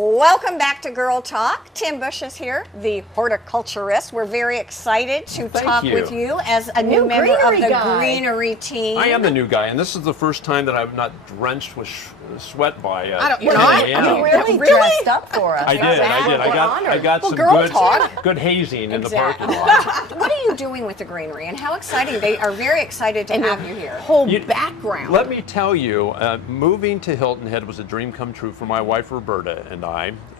Welcome back to Girl Talk. Tim Bush is here, the horticulturist. We're very excited to talk with you as a new member of the Greenery team. I am the new guy, and this is the first time that I'm not drenched with sweat by. You really dressed up for us. I did. I got some good hazing in the parking lot. What are you doing with the Greenery, and how exciting? They are very excited to have you here. Whole background. Let me tell you, moving to Hilton Head was a dream come true for my wife Roberta and I.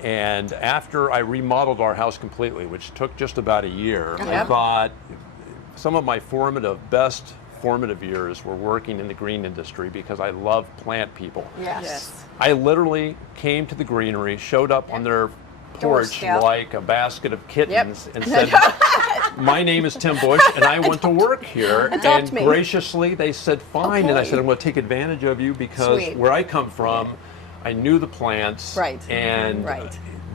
And after I remodeled our house completely, which took just about a year, I thought some of my best formative years were working in the green industry because I love plant people. Yes. I literally came to the Greenery, showed up on their porch like a basket of kittens and said, my name is Tim Bush and I want to work here. And graciously they said, fine. And I said, I'm going to take advantage of you because where I come from, I knew the plants. And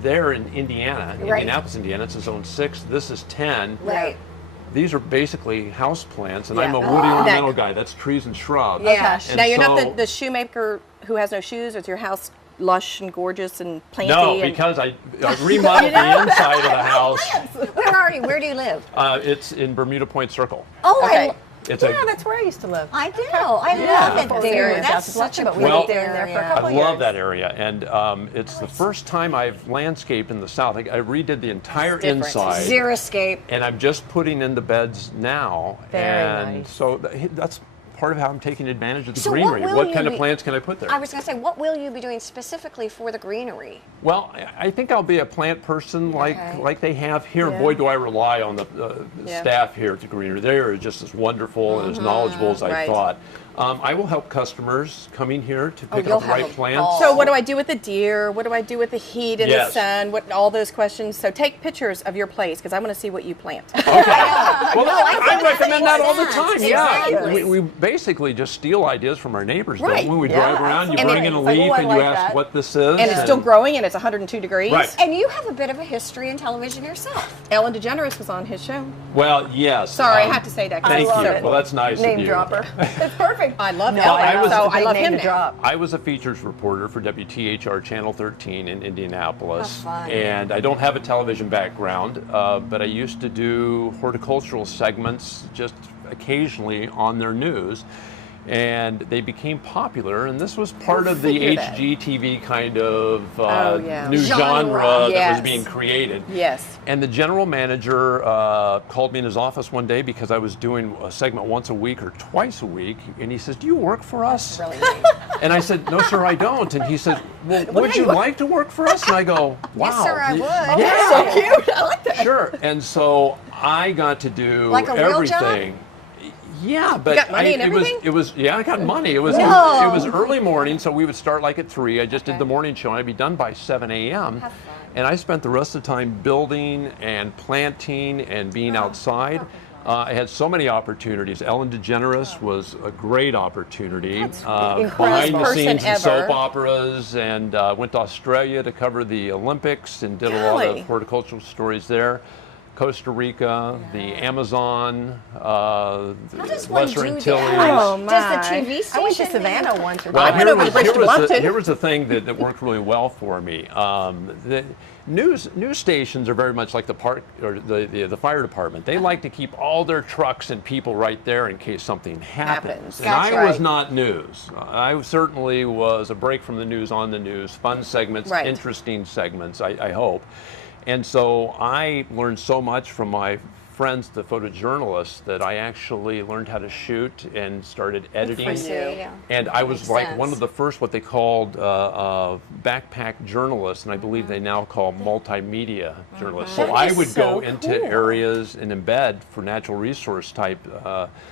they're in Indiana, Indianapolis, Indiana. It's zone 6. This is 10. These are basically house plants, and I'm a woody ornamental guy. That's trees and shrubs. Now you're not the shoemaker who has no shoes. Is your house lush and gorgeous and planty? No, because I remodeled the inside of the house. Where are you? Where do you live? It's in Bermuda Point Circle. Oh, okay. That's where I used to live. I do. I love it there. That's such a beautiful area. I love that area, and it's the first time I've landscaped in the south. I redid the entire inside. Xeriscape. And I'm just putting in the beds now. Very nice. So that's part of how I'm taking advantage of the Greenery. What kind of plants can I put there? I was going to say, what will you be doing specifically for the Greenery? Well, I think I'll be a plant person like they have here. Boy, do I rely on the staff here at the Greenery. They are just as wonderful and as knowledgeable as I thought. I will help customers coming here to pick up the right plants. So what do I do with the deer? What do I do with the heat and the sun? All those questions. So take pictures of your place because I want to see what you plant. Okay. Well, I recommend that all the time. Exactly. We basically just steal ideas from our neighbors. When we drive around, you bring in a leaf and you ask what this is. And it's still growing and it's 102 degrees. And you have a bit of a history in television yourself. Ellen DeGeneres was on his show. Well, yes. Sorry, I have to say that. Thank you. Well, that's nice of you. Name dropper. It's perfect. I love Ellen. I love him now. I was a features reporter for WHHR Channel 13 in Indianapolis. And I don't have a television background, but I used to do horticultural segments just occasionally on their news. And they became popular, and this was part of the HGTV kind of new genre that was being created. And the general manager called me in his office one day because I was doing a segment once a week or twice a week, and he says, "Do you work for us?" And I said, "No, sir, I don't." And he said, "Well, would you like to work for us?" And I go, "Wow, yes, sir, I would." Yeah, so cute. I like that. Sure. And so I got to do like a real everything. Job? Yeah, but you got money and everything? It was I got money. It was early morning, so we would start like at 3. I just did the morning show, and I'd be done by 7 a.m. And I spent the rest of the time building and planting and being outside. I had so many opportunities. Ellen DeGeneres was a great opportunity. Behind the scenes in soap operas, and went to Australia to cover the Olympics and did a lot of horticultural stories there. Costa Rica, the Amazon, Lesser Antilles. Oh, my. Does the TV station? I went to Savannah once. Well, here was the thing that worked really well for me. The news stations are very much like the park or the fire department. They like to keep all their trucks and people right there in case something happens. And I was not news. I certainly was a break from the news, on the news, fun segments, interesting segments, I hope. And so I learned so much from my friends, the photojournalists, that I actually learned how to shoot and started editing. And I was like one of the first, what they called backpack journalists, and I believe they now call multimedia journalists. So I would go into areas and embed for natural resource type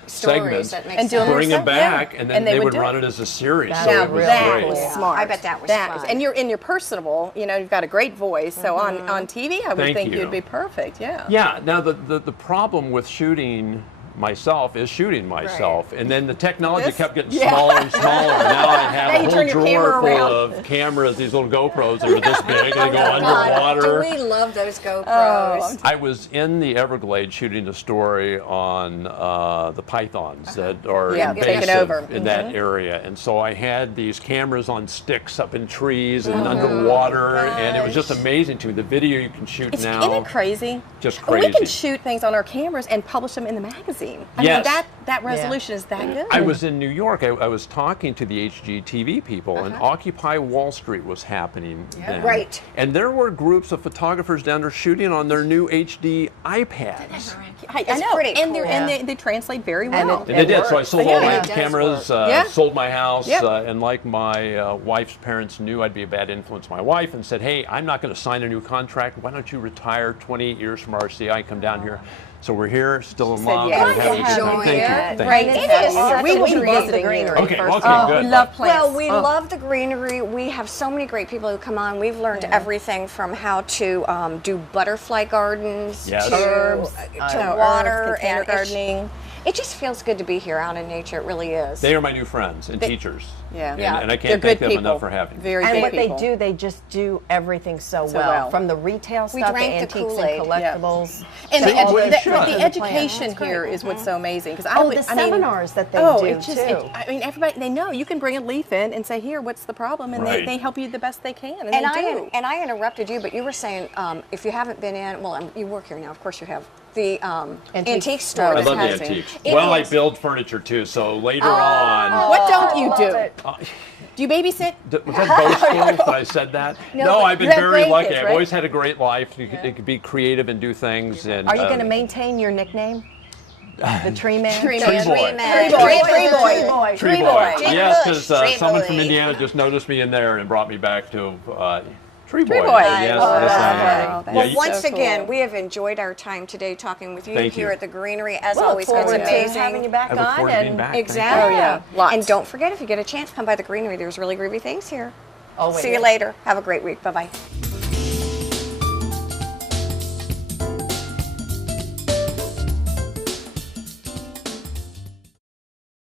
segments, and bring them back, and then they would run it as a series. So it was great. Smart. I bet that was fun. And you're personable. You know, you've got a great voice. So on TV, I would think you'd be perfect. Yeah. Now the problem with shooting myself is shooting myself. And then the technology This? kept getting smaller and smaller. And now I Now have you a turn whole your drawer camera full around. of cameras, these little GoPros that are this big, and they go God, underwater. do we love those GoPros? Oh. I was in the Everglades shooting a story on the pythons that are Yeah, taking invasive over. in that area. And so I had these cameras on sticks up in trees and underwater, and it was just amazing to me. The video you can shoot Isn't now. it crazy? Just We crazy. can shoot things on our cameras and publish them in the magazine. I Yes. mean, that resolution is that good. I was in New York. I was talking to the HGTV people, and Occupy Wall Street was happening then. Right. And there were groups of photographers down there shooting on their new HD iPads. I It's know, pretty and, cool. and they translate very well. And they did. So I sold all my It does cameras, work. Yeah. sold my house, Yep. and like my wife's parents knew I'd be a bad influence on my wife and said, hey, I'm not going to sign a new contract. Why don't you retire 28 years from RCI, come down here. So we're here, still in love. yes. We're having a good time. Enjoy Thank you. it. Thank Great you. to It have is you. such We a will be treat. visiting Greenery. Okay, first. okay, Oh, good. we love plants. Well, we love the Greenery. We have so many great people who come on. We've learned everything from how to do butterfly gardens Yes. to Herbs, water container and gardening. It just feels good to be here out in nature. It really is. They are my new friends and teachers. Yeah. And I They're can't good thank them people. enough for having me. Very And good what people. they do, they just do everything so well. well. From the retail We stuff, the drank the antiques Kool-Aid. and collectibles. And to the, all well, the you the, should. stuff the in the education plants. here is what's so amazing. Because Oh, the seminars that they do, it's just, too. I mean, everybody, they know you can bring a leaf in and say, here, what's the problem? And Right. they help you the best they can. And, And they do. I interrupted you, but you were saying if you haven't been in, well, you work here now. Of course you have the antique store. I It's love the amazing. antiques. It Well, I is. build furniture too, so later on. What don't you do? it. Do you babysit? Was that boastful that I said that? No, but I've been you have very grandkids, lucky. I've right? always had a great life. You could be creative and do things. And Are you going to maintain your nickname? The Tree Man? Tree Tree Man. Boy. Treeboy. Treeboy. Tree Yes, Bush, because Tree someone Boy. from Indiana just noticed me in there and brought me back to Treeboy. Treeboy. Yes, Oh, yes, I that's am. great. Well, you- once so again, cool. we have enjoyed our time today talking with you Thank here you. at the Greenery. As We'll look always, it's forward to amazing. having you back I look on. forward to being and back. Exactly. Oh, yeah. Lots. And don't forget, if you get a chance, come by the Greenery. There's really groovy things here. Always. See you later. Have a great week. Bye-bye.